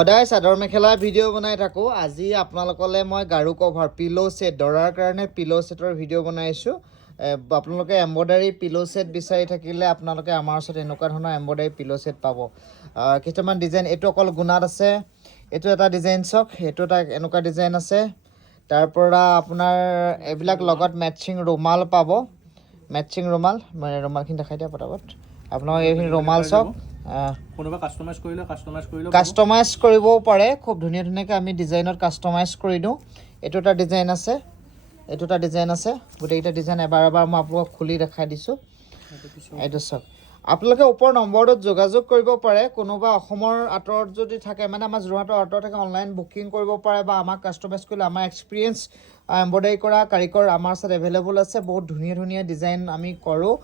সদায় চাদৰ মেখেলা ভিডিঅ' বনাই থাকোঁ। আজি আপোনালোকলৈ মই গাৰু কভাৰ পিলো ছেট দৰাৰ কাৰণে পিলো ছেটৰ ভিডিঅ' বনাইছোঁ। আপোনালোকে এম্ব্ৰইডাৰী পিলো ছেট বিচাৰি থাকিলে আপোনালোকে আমাৰ ওচৰত এনেকুৱা ধৰণৰ এম্ব্ৰইডাৰী পিলো ছেট পাব। কিছুমান ডিজাইন এইটো অকল গুণাত আছে। এইটো এটা ডিজাইন চাওক, এইটো এটা এনেকুৱা ডিজাইন আছে। তাৰ পৰা আপোনাৰ এইবিলাক লগত মেটচিং ৰুমাল পাব। মেটচিং ৰুমাল মানে ৰুমালখিনি দেখাই দিয়া পটাপট। আপোনালোকে এইখিনি ৰুমাল চাওক। কোনোবা কাষ্টমাইজ কৰিলেও কাষ্টমাইজ কৰিবও পাৰে। খুব ধুনীয়াকৈ আমি ডিজাইনত কাষ্টমাইজ কৰি দিওঁ। এইটো এটা ডিজাইন আছে, এইটো এটা ডিজাইন আছে। গোটেইকেইটা ডিজাইন এবাৰ মই আপোনালোকক খুলি দেখাই দিছোঁ। এইটো চাওক, আপোনালোকে ওপৰৰ নম্বৰটোত যোগাযোগ কৰিব পাৰে। কোনোবা অসমৰ আঁতৰত যদি থাকে, মানে আমাৰ যোৰহাটৰ আঁতৰত থাকে, অনলাইন বুকিং কৰিব পাৰে বা আমাক কাষ্টমাইজ কৰিলে আমাৰ এক্সপিৰিয়েঞ্চ এম্ব্ৰইডাৰী কৰা কাৰিকৰ আমাৰ ওচৰত এভেইলেবল আছে। বহুত ধুনীয়া ডিজাইন আমি কৰোঁ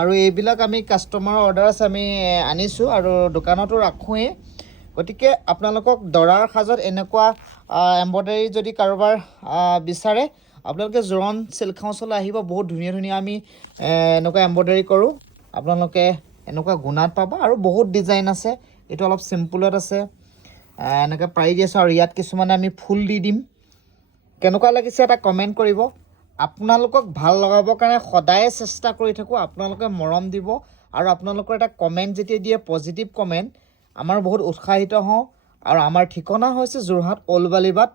আৰু এইবিলাক আমি কাষ্টমাৰৰ অৰ্ডাৰ আছে, আমি আনিছোঁ আৰু দোকানতো ৰাখোঁৱেই। গতিকে আপোনালোকক দৰাৰ সাজত এনেকুৱা এম্ব্ৰইডাৰী যদি কাৰোবাৰ বিচাৰে, আপোনালোকে জোৰণ চিল্ক হাউচলৈ আহিব। বহুত ধুনীয়া আমি এনেকুৱা এম্ব্ৰইডাৰী কৰোঁ। আপোনালোকে এনেকুৱা গুণাত পাব আৰু বহুত ডিজাইন আছে। এইটো অলপ চিম্পুলত আছে, এনেকৈ পাৰি দি আছোঁ আৰু ইয়াত কিছুমানে আমি ফুল দি দিম। কেনেকুৱা লাগিছে এটা কমেণ্ট কৰিব। আপোনালোকক ভাল লগাবৰ কাৰণে সদায়ে চেষ্টা কৰি থাকোঁ। আপোনালোকে মৰম দিব আৰু আপোনালোকৰ এটা কমেণ্ট যেতিয়া দিয়ে, পজিটিভ কমেণ্ট, আমাৰ বহুত উৎসাহিত হওঁ। আৰু আমাৰ ঠিকনা হৈছে Jorhat old Balibat,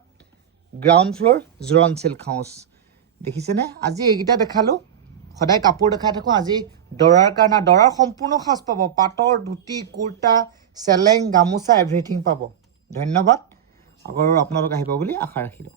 ground floor, Joron silk house. দেখিছেনে? আজি এইকেইটা দেখালোঁ। সদায় কাপোৰ দেখাই থাকোঁ। আজি দৰাৰ কাৰণে, দৰাৰ সম্পূৰ্ণ সাজ পাব। পাটৰ ধুতি, কুৰ্তা, চেলেং, গামোচা এভৰিথিং পাব। ধন্যবাদ। আৰু আপোনালোক আহিব বুলি আশা ৰাখিলোঁ।